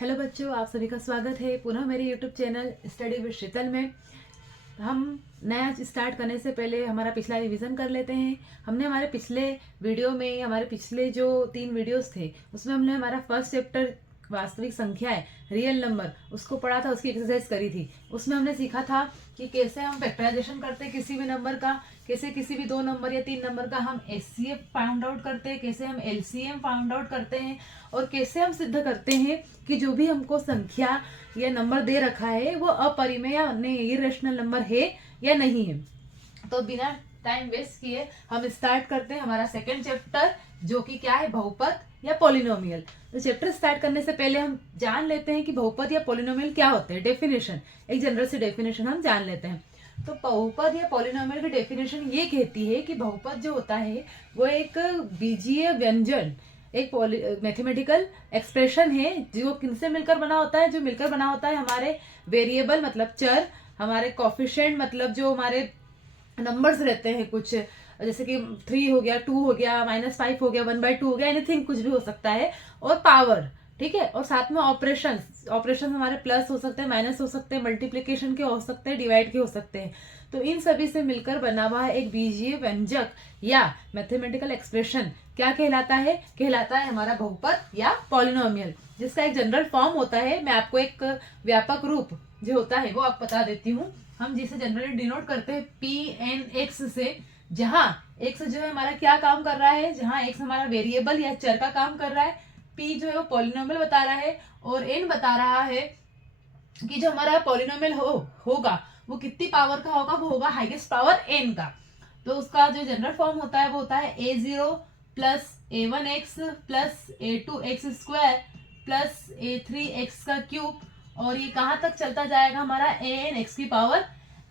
Hello बच्चों, आप सभी का स्वागत है पुनः मेरे यूट्यूब चैनल स्टडी विद शीतल में। हम नया स्टार्ट करने से पहले हमारा पिछला रिवीजन कर लेते हैं। हमने हमारे पिछले वीडियो में हमारे पिछले जो 3 वीडियोस थे उसमें हमने हमारा फर्स्ट चैप्टर वास्तविक संख्याएं रियल नंबर उसको पढ़ा था, उसकी एक्सरसाइज करी थी। उसमें हमने सीखा था कि कैसे हम फैक्टराइजेशन करते हैं किसी भी नंबर का, कैसे किसी भी 2 नंबर या 3 नंबर का हम एचसीएफ फाइंड आउट करते हैं, कैसे हम एलसीएम फाइंड आउट करते हैं और कैसे हम सिद्ध करते हैं कि जो भी हमको संख्या या नंबर दे रखा है वो अपरिमेय या इरेशनल नंबर है या नहीं है। तो बिना टाइम वेस्ट किए हम स्टार्ट करते हैं हमारा सेकंड चैप्टर, जो कि क्या है, बहुपद या पॉलिनोमियल। तो चैप्टर स्टार्ट करने से पहले हम जान लेते हैं कि बहुपद या पॉलिनोमियल क्या होते हैं। डेफिनेशन, एक जनरल सी डेफिनेशन हम जान लेते हैं। तो बहुपद या पॉलिनोमियल की डेफिनेशन ये कहती है कि बहुपद जो होता है वो एक बीजीय व्यंजन, एक मैथमेटिकल एक्सप्रेशन है जो किनसे मिलकर बना होता है, जो मिलकर बना होता है हमारे वेरिएबल मतलब चर, हमारे कॉफिशिएंट मतलब जो हमारे नंबर्स रहते हैं कुछ, जैसे कि 3 हो गया, 2 हो गया, -5 हो गया, 1/2 हो गया, एनीथिंग कुछ भी हो सकता है, और पावर, ठीक है। और साथ में ऑपरेशन हमारे प्लस हो सकते हैं, माइनस हो सकते हैं, मल्टीप्लीकेशन के हो सकते हैं, डिवाइड के हो सकते हैं। तो इन सभी से मिलकर बना हुआ है एक बीजीय व्यंजक या मैथमेटिकल एक्सप्रेशन क्या कहलाता है? कहलाता है हमारा बहुपद या पॉलिनोमियल, जिसका एक जनरल फॉर्म होता है। मैं आपको एक व्यापक रूप जो होता है वो आप बता देती हूँ। हम जिसे जनरली डिनोट करते हैं Pn(x) से, जहाँ x जो है हमारा क्या काम कर रहा है, जहाँ x हमारा वेरिएबल या चर का काम कर रहा है, p जो है वो पॉलिनोमियल बता रहा है, और n बता रहा है कि जो हमारा पॉलिनोमियल होगा वो कितनी पावर का होगा, वो होगा हाईएस्ट पावर n का। तो उसका जो जनरल फॉर्म होता है वो होता है a0 plus a1x plus a2x² plus a3x का क्यूब, और ये कहाँ तक चलता जाएगा हमारा an x की पावर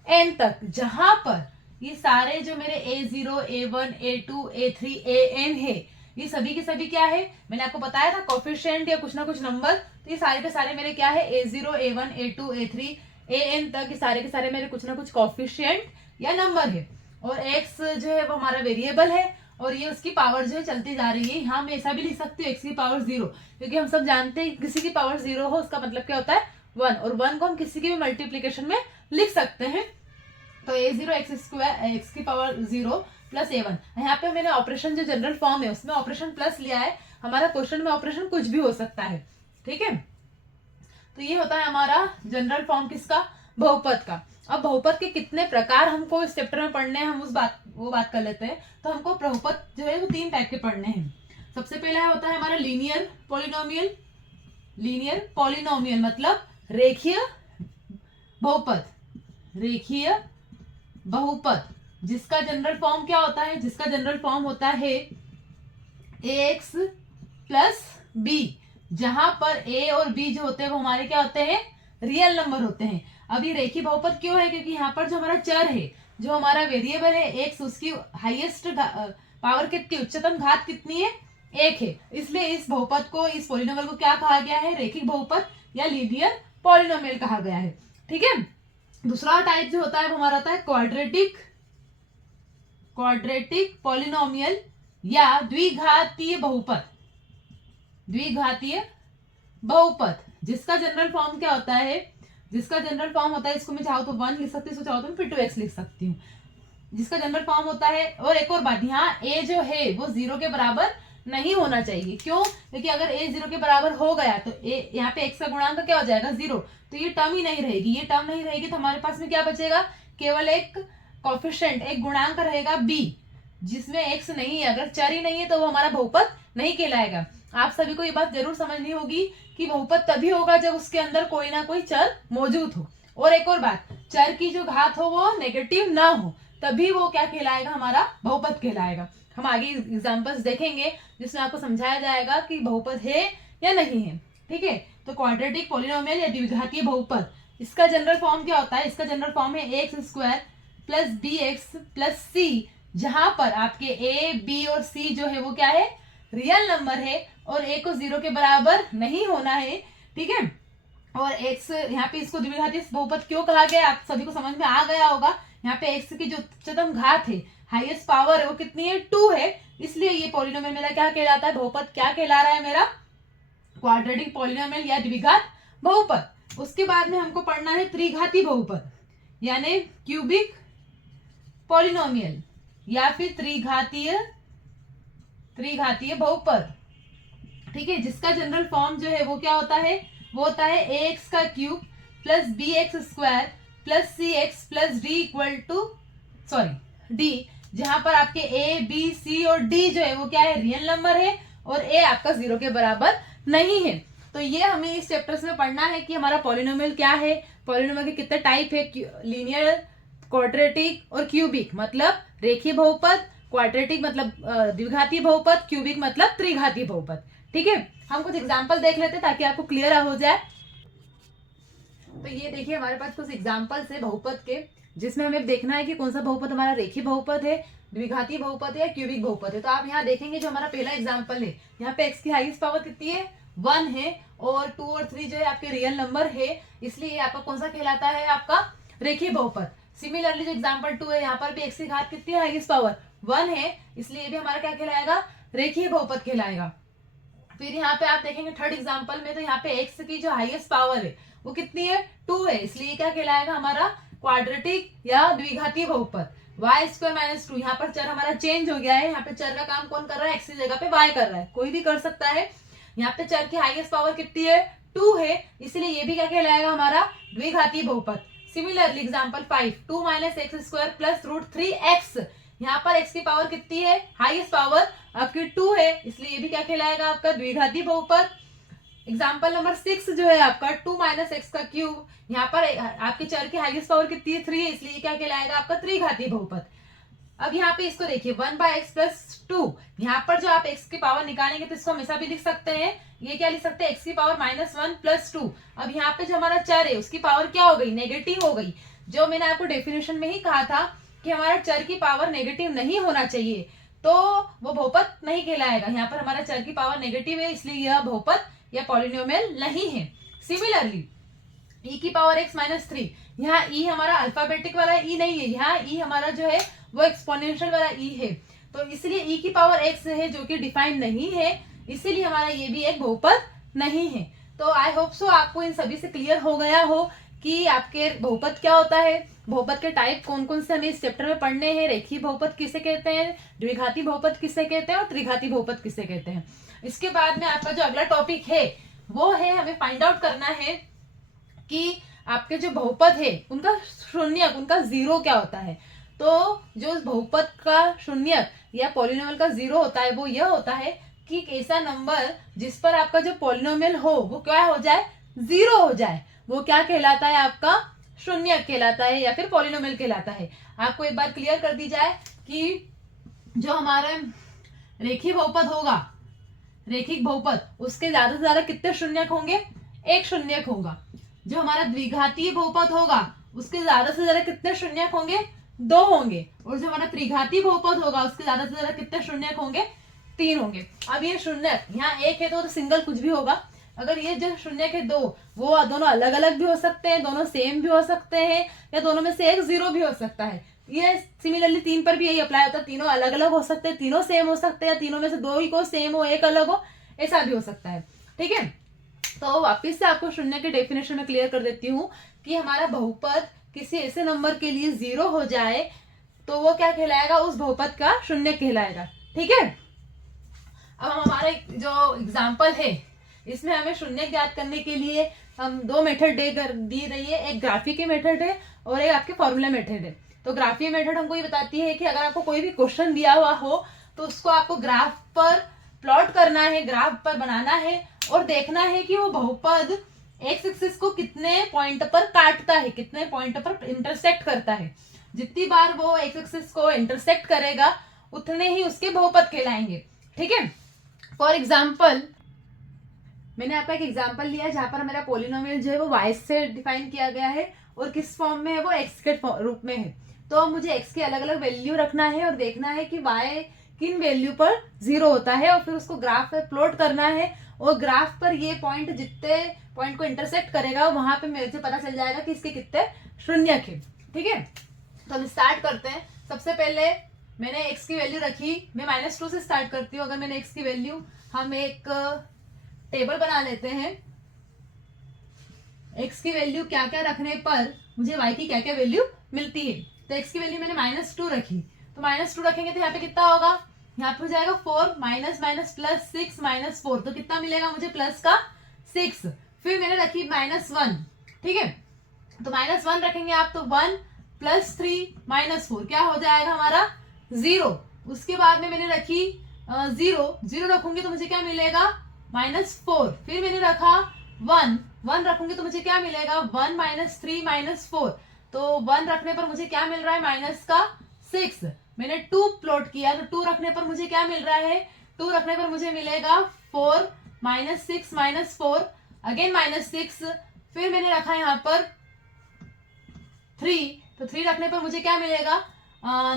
n तक, जहां पर ये सारे जो मेरे a0 a1 a2 a3 an है, ये सभी के सभी क्या है, मैंने आपको बताया था कोफिशिएंट या कुछ ना कुछ नंबर। तो ये सारे के सारे मेरे क्या है, a0 a1 a2 a3 an तक, ये सारे के सारे मेरे कुछ ना कुछ कोफिशिएंट या नंबर है। और x जो है वो हमारा वेरिएबल है, और ये उसकी पावर जो है चलती जा रही है। हाँ, मैं ऐसा भी लिख सकती हूँ x की पावर 0, क्योंकि हम सब जानते हैं किसी की पावर 0 हो उसका मतलब क्या होता है 1, और 1 को हम किसी की भी मल्टीप्लीकेशन में लिख सकते हैं। तो a0 x की पावर 0 प्लस a1। यहाँ पे मैंने ऑपरेशन जो जनरल फॉर्म है उसमें ऑपरेशन प्लस लिया है। हमारा क्वेश्चन में ऑपरेशन कुछ भी हो सकता है, ठीक है। तो ये होता है हमारा जनरल फॉर्म किसका, बहुपद का। अब बहुपद के कितने प्रकार हमको इस चैप्टर में पढ़ने हैं, हम वो बात कर लेते हैं। तो हमको बहुपद जो है वो 3 टाइप के पढ़ने हैं। सबसे पहला होता है हमारा लीनियर पॉलिनोमियल। लीनियर पॉलिनोमियल मतलब रेखीय बहुपद, रेखीय बहुपद, जिसका जनरल फॉर्म क्या होता है, जिसका जनरल फॉर्म होता है ax प्लस b, जहां पर a और b जो होते हैं वो हमारे क्या होते हैं, रियल नंबर होते हैं। अब ये रेखीय बहुपद क्यों है, क्योंकि यहाँ पर जो हमारा चर है, जो हमारा वेरिएबल है x, उसकी हाईएस्ट पावर कितनी, उच्चतम घात कितनी है, 1 है। इसलिए इस बहुपद को, इस पॉलिनोमियल को क्या कहा गया है, रेखिक बहुपद या लीनियर पॉलिनोमियल कहा गया है, ठीक है। दूसरा टाइप जो होता है वो हमारा होता है क्वाड्रेटिक पॉलिनोमियल या द्विघातीय बहुपद। द्विघातीय बहुपद जिसका जनरल फॉर्म क्या होता है, जिसका जनरल फॉर्म होता है, इसको मैं चाहूँ तो 1 लिख सकती हूँ, चाहूँ तो मैं फिर 2x लिख सकती हूँ। जिसका जनरल फॉर्म होता है, और एक और बात, यहाँ a जो है वो 0 के बराबर नहीं होना चाहिए। क्यों? क्योंकि अगर a 0 के बराबर हो गया तो a, यहाँ पे x का गुणांक क्या हो जाएगा, 0। तो ये टर्म ही नहीं रहेगी, ये टर्म नहीं रहेगी, तो हमारे पास में क्या बचेगा, केवल एक कॉफिशिएंट, एक गुणांक रहेगा b, जिसमें x नहीं है। अगर चर ही नहीं है तो वो हमारा बहुपद नहीं कहलाएगा। आप सभी को ये बात जरूर समझनी होगी कि बहुपद तभी होगा जब उसके अंदर कोई ना कोई चर मौजूद हो। और एक और बात, चर की जो घात हो वो नेगेटिव ना हो, तभी वो क्या कहलाएगा, हमारा बहुपद कहलाएगा। हम आगे एग्जांपल्स देखेंगे जिसमें आपको समझाया जाएगा कि बहुपद है या नहीं है, ठीक है। तो क्वाड्रेटिक पॉलिनोमियल या द्विघातीय बहुपद, इसका जनरल फॉर्म क्या होता है, इसका जनरल फॉर्म है ax² plus bx plus c, जहां पर आपके a, b और c जो है वो क्या है, रियल नंबर है, और a को 0 के बराबर नहीं होना है, ठीक है। और x यहाँ पे, इसको द्विघातीय बहुपद क्यों कहा गया, आप सभी को समझ में आ गया होगा। यहाँ पे x की जो उच्चतम घात है, हाईएस्ट पावर है, वो कितनी है, 2 है। इसलिए ये पॉलिनोमियल मेरा क्या कहलाता है, बहुपद क्या कहला रहा है, मेरा क्वाड्रेटिक पॉलिनोमियल या द्विघात बहुपद। उसके बाद में हमको पढ़ना है त्रिघाती बहुपद यानी क्यूबिक पॉलिनोमियल या फिर त्रिघातीय बहुपद। ठीक है, जिसका जनरल फॉर्म जो है वो क्या होता है, वो होता है ax का cube plus bx square plus cx plus d equal to d, जहां पर आपके a b c और d जो है वो क्या है, रियल नंबर है और a आपका 0 के बराबर नहीं है। तो ये हमें इस चैप्टर में पढ़ना है कि हमारा पॉलिनोमियल क्या है, पॉलिनोमियल के कितने टाइप है, लीनियर, क्वाड्रेटिक और क्यूबिक मतलब रेखीय बहुपद, क्वाड्रेटिक मतलब द्विघाती बहुपद, क्यूबिक मतलब त्रिघाती बहुपद। ठीक है, हम कुछ एग्जांपल देख लेते हैं ताकि आपको क्लियर हो जाए। तो ये देखिए हमारे पास कुछ एग्जांपल्स है बहुपद के, जिसमें हमें देखना है कि कौन सा बहुपद हमारा रेखीय बहुपद है, द्विघाती बहुपद है या क्यूबिक बहुपद है। तो आप यहाँ देखेंगे जो हमारा पहला एग्जांपल है, यहाँ पे x की हाईएस्ट पावर कितनी है, 1 है और 2 और 3 जो है आपके रियल नंबर है, इसलिए ये आपका कौन सा कहलाता है, आपका रेखीय बहुपद। सिमिलरली जो एग्जाम्पल 2 है, यहाँ पर भी x की घात कितनी है, हाईएस्ट पावर 1 है, इसलिए ये भी हमारा क्या कहलाएगा, रेखीय बहुपद कहलाएगा। फिर यहाँ पे आप देखेंगे थर्ड एग्जांपल में, तो यहाँ पे x की जो हाईएस्ट पावर है वो कितनी है, 2 है, इसलिए क्या कहलाएगा हमारा क्वाड्रेटिक या द्विघातीय बहुपद। y स्क्वायर माइनस 2, यहाँ पर चर हमारा चेंज हो गया है, यहाँ पे चर का काम कौन कर रहा है, x की जगह पे y कर रहा है, कोई भी कर सकता है। यहाँ पे चर की हाईएस्ट पावर कितनी है, 2 है, इसलिए ये भी क्या कहलाएगा हमारा द्विघातीय बहुपद। Similarly example 5, 2 minus x square plus √3x, यहाँ पर x की पावर कितनी है, हाईएस्ट पावर आपकी 2 है, इसलिए ये भी क्या कहलाएगा आपका द्विघाती बहुपद। एग्जाम्पल नंबर 6 जो है आपका 2 माइनस एक्स का क्यूब, यहाँ पर आपके चर की हाईएस्ट पावर कितनी है, 3 है, इसलिए क्या कहलाएगा आपका त्रिघाती बहुपद। अब यहाँ पे इसको देखिए 1/x प्लस 2, यहाँ पर जो आप x की पावर निकालेंगे तो इसको हमेशा भी लिख सकते हैं, ये क्या लिख सकते हैं, x की पावर -1 प्लस 2। अब यहाँ पे जो हमारा चर है उसकी पावर क्या हो गई, नेगेटिव हो गई। जो मैंने आपको डेफिनेशन में ही कहा था कि हमारा चर की पावर नेगेटिव नहीं होना चाहिए, तो वो बहुपद नहीं कहलाएगा। यहाँ पर हमारा चर की पावर नेगेटिव है, इसलिए यह बहुपद या पॉलिनोमियल नहीं है। सिमिलरली e की पावर x माइनस 3, यहाँ e हमारा अल्फाबेटिक वाला e नहीं है, यहाँ e हमारा जो है वो एक्सपोनेंशियल वाला e है, तो इसलिए e की पावर x है जो कि डिफाइंड नहीं है, इसीलिए हमारा ये भी एक बहुपद नहीं है। तो आई होप सो आपको इन सभी से क्लियर हो गया हो कि आपके बहुपद क्या होता है, बहुपद के टाइप कौन कौन से हमें इस चैप्टर में पढ़ने हैं, रेखीय बहुपद किसे कहते हैं, द्विघाती बहुपद किसे कहते हैं और त्रिघाती बहुपद किसे कहते हैं। इसके बाद में आपका जो अगला टॉपिक है वो है हमें फाइंड आउट करना है कि आपके जो बहुपद है उनका शून्यक, उनका जीरो क्या होता है। तो जो बहुपद का शून्यक या पॉलिनोमियल का जीरो होता है वो यह होता है कि एक ऐसा नंबर जिस पर आपका जो पॉलिनोमियल हो वो क्या हो जाए, जीरो हो जाए, वो क्या कहलाता है, आपका शून्यक कहलाता है या फिर पॉलिनोमियल कहलाता है। आपको एक बार क्लियर कर दी जाए कि जो हमारा रेखीय बहुपद होगा, रेखिक बहुपद, उसके ज्यादा से ज्यादा कितने शून्यक होंगे, एक शून्यक होगा। जो हमारा द्विघातीय बहुपद होगा उसके ज्यादा से ज्यादा कितने शून्यक होंगे, 2 होंगे, और जो हमारा त्रिघाती बहुपद होगा उसके ज्यादा से ज्यादा कितने शून्यक होंगे, 3 होंगे। अब ये शून्यक यहाँ 1 है तो सिंगल कुछ भी होगा, अगर ये जो शून्यक है 2, वो दोनों अलग अलग भी हो सकते हैं, दोनों सेम भी हो सकते हैं, या दोनों में से एक 0 भी हो सकता है। ये सिमिलरली 3 पर भी यही अप्लाई होता है, तीनों अलग अलग हो सकते हैं, तीनों सेम हो सकते हैं, या तीनों में से 2 ही को सेम हो, एक अलग हो, ऐसा भी हो सकता है। ठीक है, तो वापिस से आपको शून्य के डेफिनेशन में क्लियर कर देती हूँ कि हमारा बहुपद किसी ऐसे नंबर के लिए 0 हो जाए तो वो क्या कहलाएगा, उस बहुपद का शून्य कहलाएगा। ठीक है, अब हमारा जो एग्जाम्पल है इसमें हमें शून्य ज्ञात करने के लिए हम 2 मेथड दी रही है, एक ग्राफिक मेथड है और एक आपके फॉर्मूला मेथड है। तो ग्राफिक मेथड हमको ये बताती है कि अगर आपको कोई भी क्वेश्चन दिया हुआ हो तो उसको आपको ग्राफ पर प्लॉट करना है, ग्राफ पर बनाना है और देखना है कि वो बहुपद एक्स एक्सिस को कितने पॉइंट पर काटता है, कितने पॉइंट पर इंटरसेक्ट करता है। जितनी बार वो एक्स एक्सिस को इंटरसेक्ट करेगा उतने ही उसके बहुपद कहलाएंगे। ठीक है, फॉर एग्जाम्पल मैंने आपका एक एग्जाम्पल लिया जहां पर मेरा पॉलिनोमियल जो है वो y से डिफाइन किया गया है और किस फॉर्म में है, वो x के रूप में है। तो मुझे x की अलग अलग वैल्यू रखना है और देखना है कि y किन वैल्यू पर 0 होता है और फिर उसको ग्राफ पे प्लॉट करना है, और ग्राफ पर ये पॉइंट जितने पॉइंट को इंटरसेक्ट करेगा वहां पे मुझे पता चल जाएगा कि इसके कितने शून्यक है। ठीक है, तो हम स्टार्ट करते हैं। सबसे पहले मैंने x की वैल्यू रखी, मैं -2 से स्टार्ट करती हूँ। अगर मैंने x की वैल्यू हम एक टेबल बना लेते हैं, x की वैल्यू क्या क्या रखने पर मुझे y की क्या क्या वैल्यू मिलती है। तो x की वैल्यू मैंने -2 रखी, तो -2 रखेंगे तो यहाँ पे कितना होगा, यहाँ पे हो जाएगा 4 माइनस माइनस प्लस 6 -4, तो कितना मिलेगा मुझे प्लस का 6। फिर मैंने रखी -1, ठीक है, तो -1 रखेंगे आप, तो 1 + 3 -4 क्या हो जाएगा हमारा 0। उसके बाद में मैंने रखी 0 रखूंगी तो मुझे क्या मिलेगा -4। फिर मैंने रखा 1 रखूंगी तो मुझे क्या मिलेगा 1 - 3 -4, तो 1 रखने पर मुझे क्या मिल रहा है माइनस का 6। मैंने 2 प्लॉट किया, तो 2 रखने पर मुझे क्या मिल रहा है, 2 रखने पर मुझे मिलेगा 4 -6 -4 अगेन -6। फिर मैंने रखा यहाँ पर 3, तो 3 रखने पर मुझे क्या मिलेगा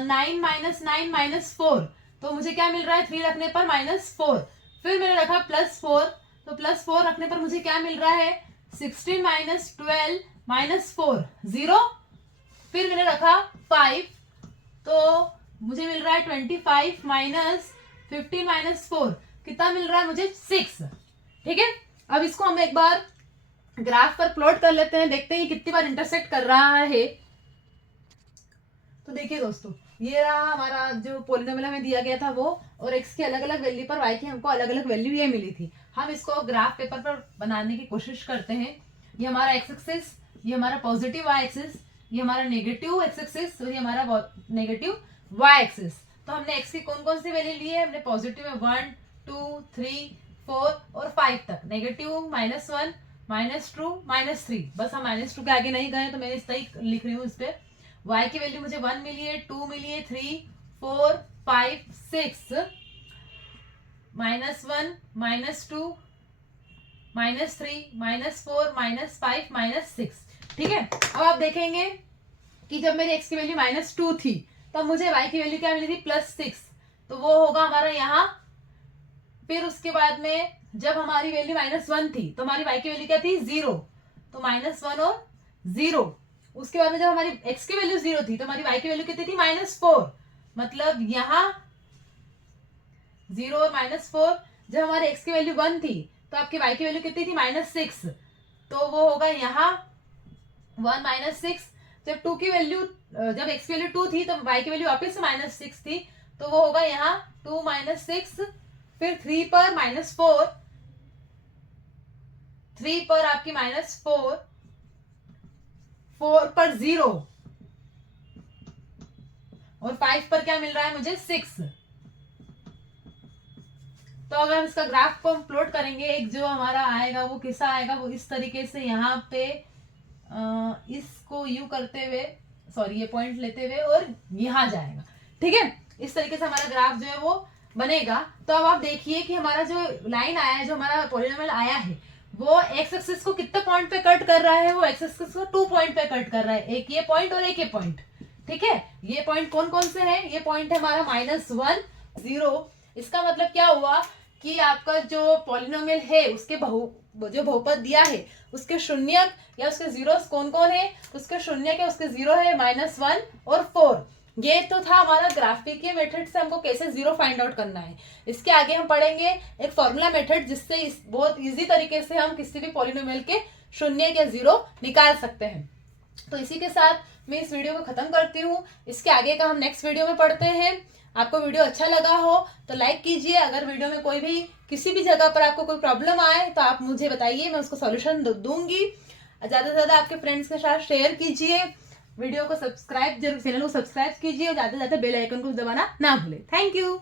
9 - 9 -4, तो मुझे क्या मिल रहा है 3 रखने पर -4। फिर मैंने रखा +4, तो +4 रखने पर मुझे क्या मिल रहा है 16 - 12 -4 0। फिर मैंने रखा 5, तो मुझे मिल रहा है 25 - 15 -4 कितना मिल रहा है मुझे 6, ठीक है। अब इसको हम एक बार ग्राफ पर प्लॉट कर लेते हैं, देखते हैं कितनी बार इंटरसेक्ट कर रहा है। तो देखिए दोस्तों, ये रहा हमारा जो पॉलिनोमियल हमें दिया गया था वो, और x की अलग अलग वैल्यू पर y की हमको अलग अलग वैल्यू ये मिली थी। हम इसको ग्राफ पेपर पर बनाने की कोशिश करते हैं। ये हमारा x एक्सिस, ये हमारा पॉजिटिव y एक्सिस, ये हमारा नेगेटिव x एक्सिस और ये हमारा नेगेटिव y एक्सिस। तो हमने x की कौन कौन सी वैल्यू ली है, हमने पॉजिटिव में 1 2 3 4 और 5 तक, नेगेटिव -1 -2 -3, बस हम -2 के आगे नहीं गए तो मैं इस तरह लिख रही हूँ। इस पे y की वैल्यू मुझे 1 मिली है, 2 मिली है, 3 4 5 6 -1 -2 -3 -4 -5 -6, ठीक है। अब आप देखेंगे कि जब मेरी x की वैल्यू -2 थी तब मुझे y की वैल्यू क्या मिली थी +6, तो वो होगा हमारा यहाँ। फिर उसके बाद में जब हमारी वैल्यू -1 थी तो हमारी y की वैल्यू क्या थी 0, तो -1 और 0। उसके बाद में जब हमारी x की वैल्यू 0 थी तो हमारी y की वैल्यू कितनी थी -4, मतलब यहाँ 0 और -4। जब हमारे x की वैल्यू 1 थी तो आपकी y की वैल्यू कितनी थी -6, तो वो होगा यहाँ 1 -6। जब 2 की वैल्यू जब x की वैल्यू 2 थी तो y की वैल्यू वापस से -6 थी, तो वो होगा यहाँ 2 - 6। फिर 3 पर -4, 3 पर आपकी -4, 4 पर 0 और 5 पर क्या मिल रहा है मुझे 6। तो अगर हम इसका ग्राफ को हम प्लॉट करेंगे, एक जो हमारा आएगा वो कैसा आएगा, वो इस तरीके से यहाँ पे इसको यू करते हुए, सॉरी ये पॉइंट लेते हुए और यहाँ जाएगा, ठीक है। इस तरीके से हमारा ग्राफ जो है वो बनेगा। तो अब आप देखिए कि हमारा जो लाइन आया है, जो हमारा पॉलिनोमियल आया है, वो एक्स एक्सिस को कितने पॉइंट पे कट कर रहा है, वो एक्स एक्सिस को 2 पॉइंट पे कट कर रहा है, एक ये पॉइंट और एक ये पॉइंट, ठीक है। ये पॉइंट कौन कौन से हैं, ये पॉइंट है हमारा -1 0। इसका मतलब क्या हुआ कि आपका जो पॉलिनोमियल है उसके जो बहुपद दिया है उसके शून्यक या उसके जीरोस कौन कौन है, उसके शून्यक या उसके 0 है -1 और 4। ये तो था हमारा ग्राफिकीय मेथड से हमको कैसे 0 फाइंड आउट करना है। इसके आगे हम पढ़ेंगे एक फॉर्मूला मेथड, जिससे बहुत इजी तरीके से हम किसी भी पॉलिनोमियल के शून्य या 0 निकाल सकते हैं। तो इसी के साथ मैं इस वीडियो को खत्म करती हूँ। इसके आगे का हम नेक्स्ट वीडियो में पढ़ते हैं। आपको वीडियो अच्छा लगा हो तो लाइक कीजिए। अगर वीडियो में कोई भी किसी भी जगह पर आपको कोई प्रॉब्लम आए तो आप मुझे बताइए, मैं उसको सॉल्यूशन दूंगी। ज़्यादा से ज़्यादा आपके फ्रेंड्स के साथ शेयर कीजिए। वीडियो को सब्सक्राइब जरूर, चैनल को सब्सक्राइब कीजिए और ज़्यादा से ज़्यादा बेल आइकन को दबाना ना भूलें। Thank you.